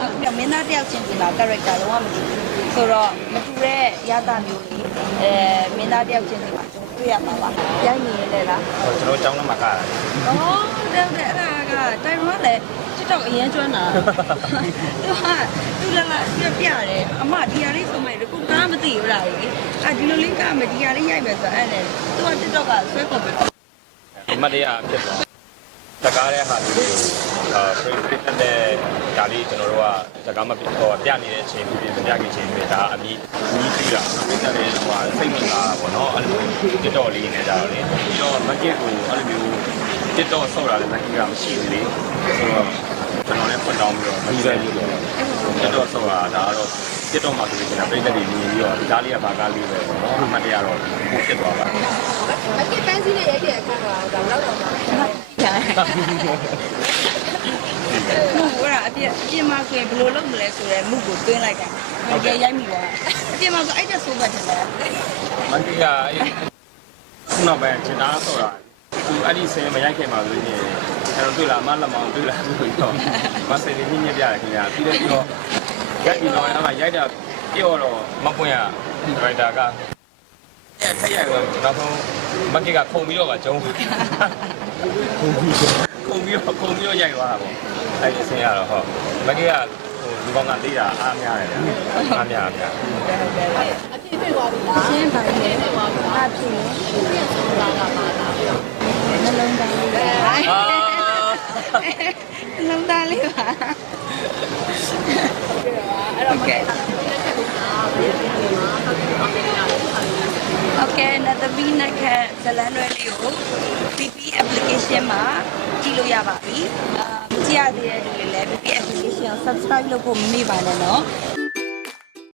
ပြီးတော့မင်းသားတယောက်ချင်းစီမှာ character လုံးဝမတူဘူးဆိုတော့မတူတဲ့ရတာမျိုးကြီးအဲမင်းသားတယောက်ချင်းစီမှာတွေ့ရမှာပါရိုက်နေရလဲလားဟိုကျွန်တော်ចောင်းထဲမှာကားတာဩတဲ့တဲ့အဲ့ဒါကတိုင်ရွန်လည်းချစ်တော့အရင်ကျွမ်းတာသူကသူကပြပြတယ်အမဒီဟာလေးဆိုမှလေကိုကားမသိဘူးလားအာဒီလိုလေးကမဒီဟာလေးရိုက်မယ်ဆိုအဲ့ဒါသူက TikTok ကဆွဲခေါ်ပဲအမတရားဖြစ်သွား တကားတဲ့ဟာလေးကိုအာ print တဲ့ဒါလေးကျွန်တော်တို့ကစကားမပြဟောပြနေတဲ့အချိန်ပြီးပြခဲ့ချိန်ပြီးဒါအမိအမိပြီးတာပြတဲ့ဟိုစိတ်မိတာပေါ့နော်အဲ့လို TikTok လေးနဲ့ကြတော့လေပြီးတော့ market ကိုအဲ့လိုမျိုး TikTok ဆော့တာလည်း market ကမရှိဘူးလေဆိုတော့ကျွန်တော်လည်းဖွင့်တောင်းပြီးတော့မပြီးပဲပြီးတော့ TikTok ဆော့တာဒါကတော့ TikTok မှာဆိုရင်ကျွန်တော်ပြည်သက်တွေမြင်ပြီးတော့ဒီကားလေးကဘာကားလေးပဲပေါ့နော်အမှတ်တရတော့ကိုဖြစ်သွားပါအကိပန်းစီးနဲ့ရိုက်တဲ့အခါမှာဒါတော့တော့မှာညာ ဟုတ်ကဲ့အပြည့်အပြည့်မဆိုရင်ဘယ်လိုလုပ်မလဲဆိုရဲမှုကိုတွင်းလိုက်တာဟုတ်ကဲ့ရိုက်မိသွားအပြည့်မဆိုအဲ့ဒါဆိုမှတယ်လားမန်တီကအဲ့ခုနောက်ပိုင်းကျင်သားဆော့တာသူအဲ့ဒီဆင်းမရိုက်ခင်မှာဆိုရင်ကျွန်တော်တွေ့လာမလက်မောင်တွေ့လာဆိုတော့မဆယ်ရင်းညစ်ပြတယ်ခင်ဗျာပြီးတော့ပြီးတော့ရိုက်ပြီးတော့အဲ့မှာရိုက်တာပြောတော့မပွင့်ရဒရိုက်တာက အဲ့ထက်ရိုက်တော့နောက်ဆုံးမက်ကကခုံပြီးတော့ပါကျုံးခုံပြီးတော့ခုံပြီးတော့ရိုက်သွားတာပေါ့အဲ့ဒီဆင်းရတော့ဟောမက်ကကဟိုဒီကောင်ကလေးတာအားများတယ်အားများများအပြည့်ပြည့်သွားပြီလားရှင်းပါလေပြည့်သွားပြီလားအဖြစ်လို့ပြည့်ဆိုတာကပါလားနှလုံးသားလေးပါအာနှလုံးသားလေးပါဟုတ် ခဲနဲ့သမီးနဲ့ခဲဇလန်းတွဲလေးကို PP application မှာကြည့်လို့ရပါပြီအာမကြည့်ရသေးတဲ့လူတွေလည်း PP application ကို subscribe လုပ်ဖို့မမေ့ပါနဲ့နော်